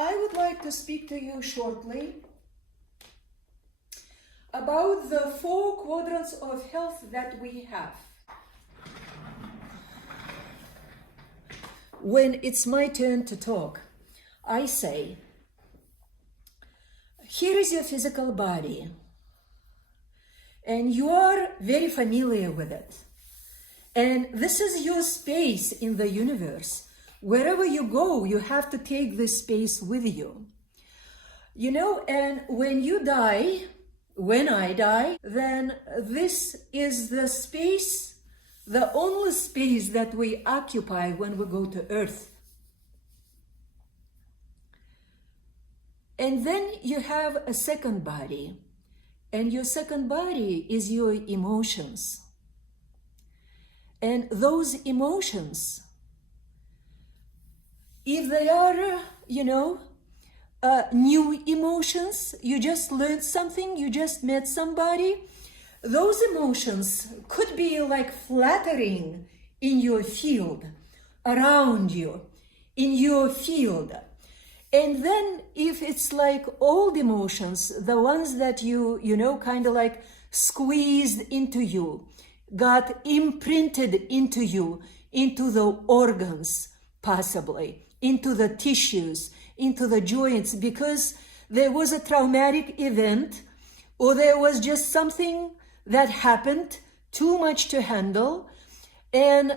I would like to speak to you shortly about the 4 quadrants of health that we have. When it's my turn to talk, I say, here is your physical body, and you are very familiar with it. And this is your space in the universe. Wherever you go, you have to take this space with you. You know, and when you die, when I die, then this is the space, the only space that we occupy when we go to Earth. And then you have a second body, and your second body is your emotions. And those emotions, if they are, new emotions, you just learned something, you just met somebody, those emotions could be like flattering in your field, around you, in your field. And then if it's like old emotions, the ones that you kind of like squeezed into you, got imprinted into you, into the organs, possibly, into the tissues, into the joints, because there was a traumatic event, or there was just something that happened, too much to handle, and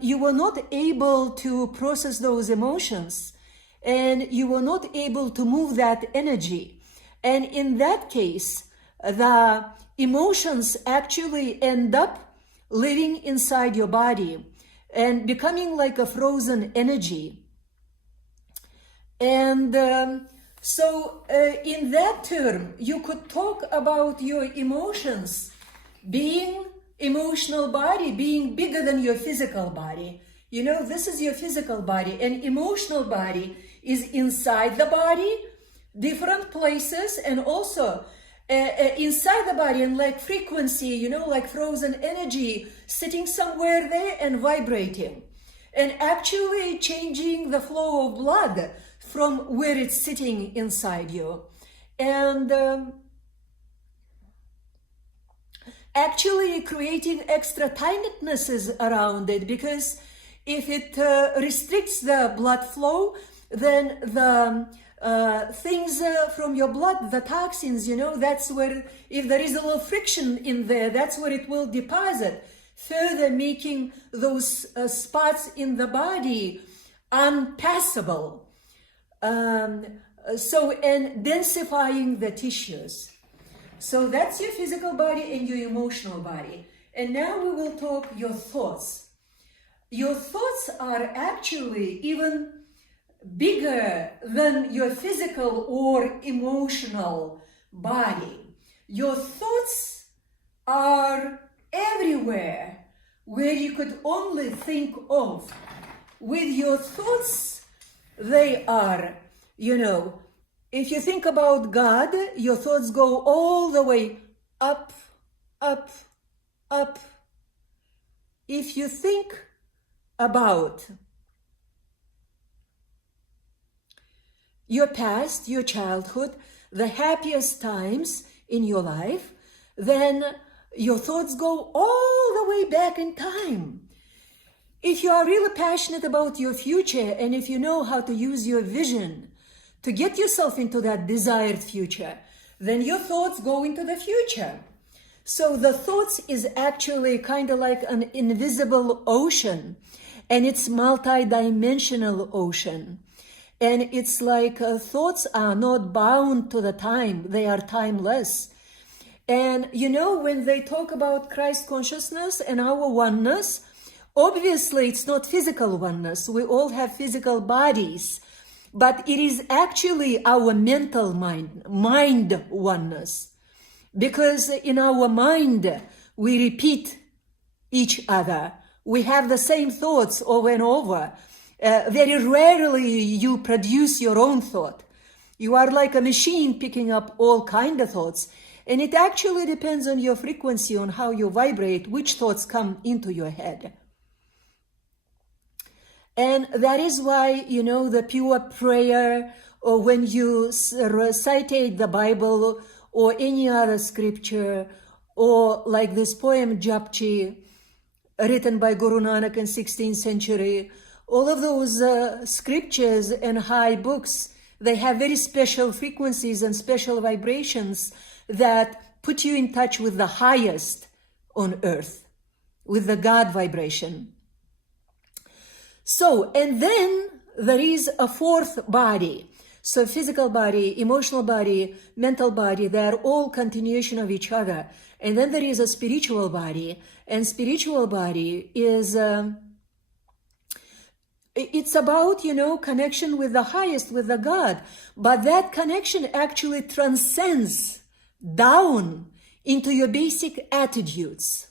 you were not able to process those emotions, and you were not able to move that energy. And in that case, the emotions actually end up living inside your body and becoming like a frozen energy. And so in that term, you could talk about your emotions being emotional body, being bigger than your physical body. You know, this is your physical body, and emotional body is inside the body, different places, and also inside the body, and like frequency, like frozen energy sitting somewhere there and vibrating, and actually changing the flow of blood from where it's sitting inside you, and actually creating extra tightnesses around it, because if it restricts the blood flow, then the things from your blood, the toxins, that's where, if there is a little friction in there, that's where it will deposit, further making those spots in the body unpassable. And densifying the tissues. So that's your physical body and your emotional body. And now we will talk your thoughts. Your thoughts are actually even bigger than your physical or emotional body. Your thoughts are everywhere where you could only think of. With your thoughts, they are, if you think about God, your thoughts go all the way up, up, up. If you think about your past, your childhood, the happiest times in your life, then your thoughts go all the way back in time. If you are really passionate about your future, and if you know how to use your vision to get yourself into that desired future, then your thoughts go into the future. So the thoughts is actually kind of like an invisible ocean, and it's multi-dimensional ocean. And it's like thoughts are not bound to the time, they are timeless. And when they talk about Christ consciousness and our oneness, obviously it's not physical oneness. We all have physical bodies, but it is actually our mental mind oneness. Because in our mind, we repeat each other. We have the same thoughts over and over. Very rarely you produce your own thought. You are like a machine picking up all kinds of thoughts. And it actually depends on your frequency, on how you vibrate, which thoughts come into your head. And that is why, you know, the pure prayer, or when you recitate the Bible or any other scripture, or like this poem Japji, written by Guru Nanak in 16th century, all of those scriptures and high books, they have very special frequencies and special vibrations that put you in touch with the highest on earth, with the God vibration. So, and then there is a fourth body. So physical body, emotional body, mental body, they are all continuation of each other. And then there is a spiritual body, and spiritual body is, it's about, you know, connection with the highest, with the God. But that connection actually transcends down into your basic attitudes,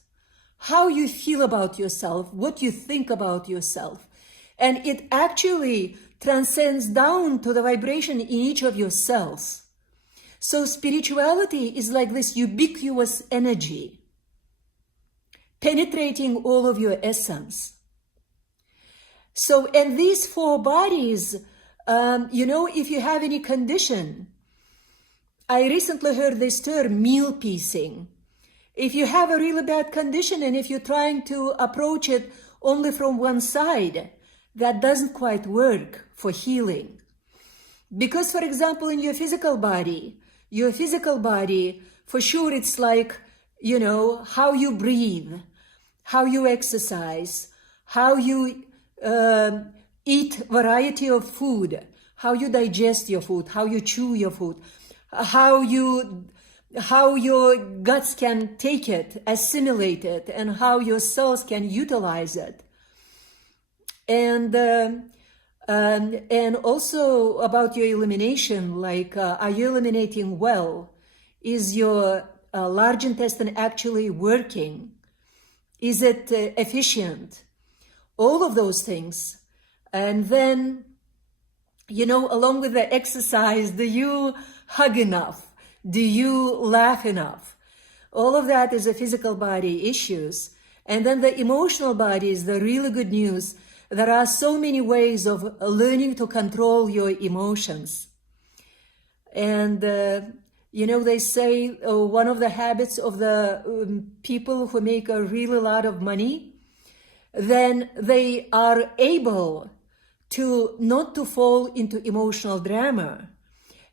how you feel about yourself, what you think about yourself. And it actually transcends down to the vibration in each of your cells. So spirituality is like this ubiquitous energy, penetrating all of your essence. So, and these four bodies, you know, if you have any condition, I recently heard this term, meal piecing. If you have a really bad condition and if you're trying to approach it only from one side, that doesn't quite work for healing. Because, for example, in your physical body, for sure it's like, you know, how you breathe, how you exercise, how you eat variety of food, how you digest your food, how you chew your food, how your guts can take it, assimilate it, and how your cells can utilize it. And also about your elimination, like, are you eliminating well? Is your large intestine actually working? Is it efficient? All of those things. And then, you know, along with the exercise, do you hug enough? Do you laugh enough? All of that is a physical body issues. And then the emotional body is the really good news. There are so many ways of learning to control your emotions. And, you know, they say one of the habits of the people who make a really lot of money, then they are able to not to fall into emotional drama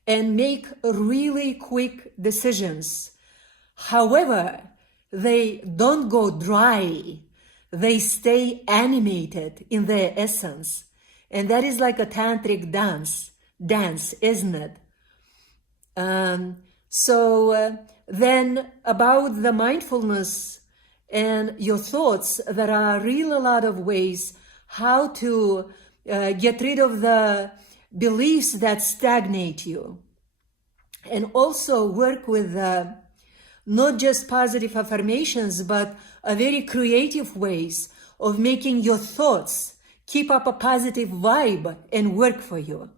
and make really quick decisions. However, they don't go dry. They stay animated in their essence. And that is like a tantric dance, isn't it? Then about the mindfulness and your thoughts, there are really a lot of ways how to get rid of the beliefs that stagnate you. And also work with not just positive affirmations, but a very creative ways of making your thoughts keep up a positive vibe and work for you.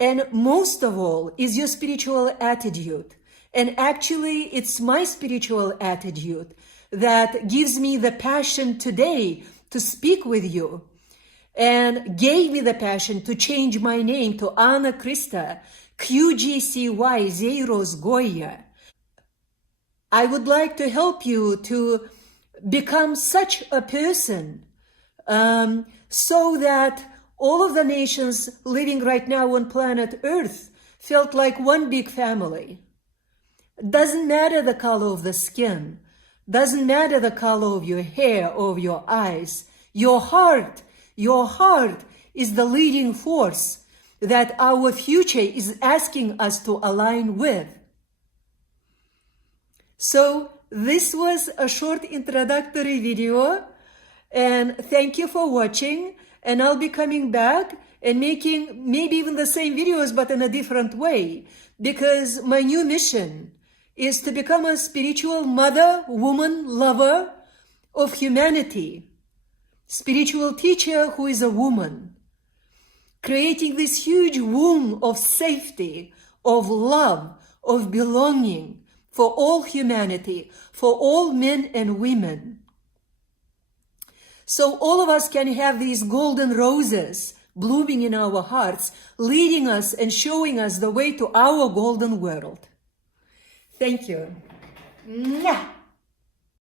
And most of all is your spiritual attitude. And actually, it's my spiritual attitude that gives me the passion today to speak with you and gave me the passion to change my name to Anna Krista QGCY Zeyrose Goyya. I would like to help you to become such a person so that all of the nations living right now on planet Earth felt like one big family. Doesn't matter the color of the skin, doesn't matter the color of your hair or of your eyes. Your heart is the leading force that our future is asking us to align with. So this was a short introductory video, and thank you for watching. And I'll be coming back and making maybe even the same videos, but in a different way, because my new mission is to become a spiritual mother, woman, lover of humanity, spiritual teacher who is a woman, creating this huge womb of safety, of love, of belonging for all humanity, for all men and women. so all of us can have these golden roses blooming in our hearts, leading us and showing us the way to our golden world. Thank you. Mwah!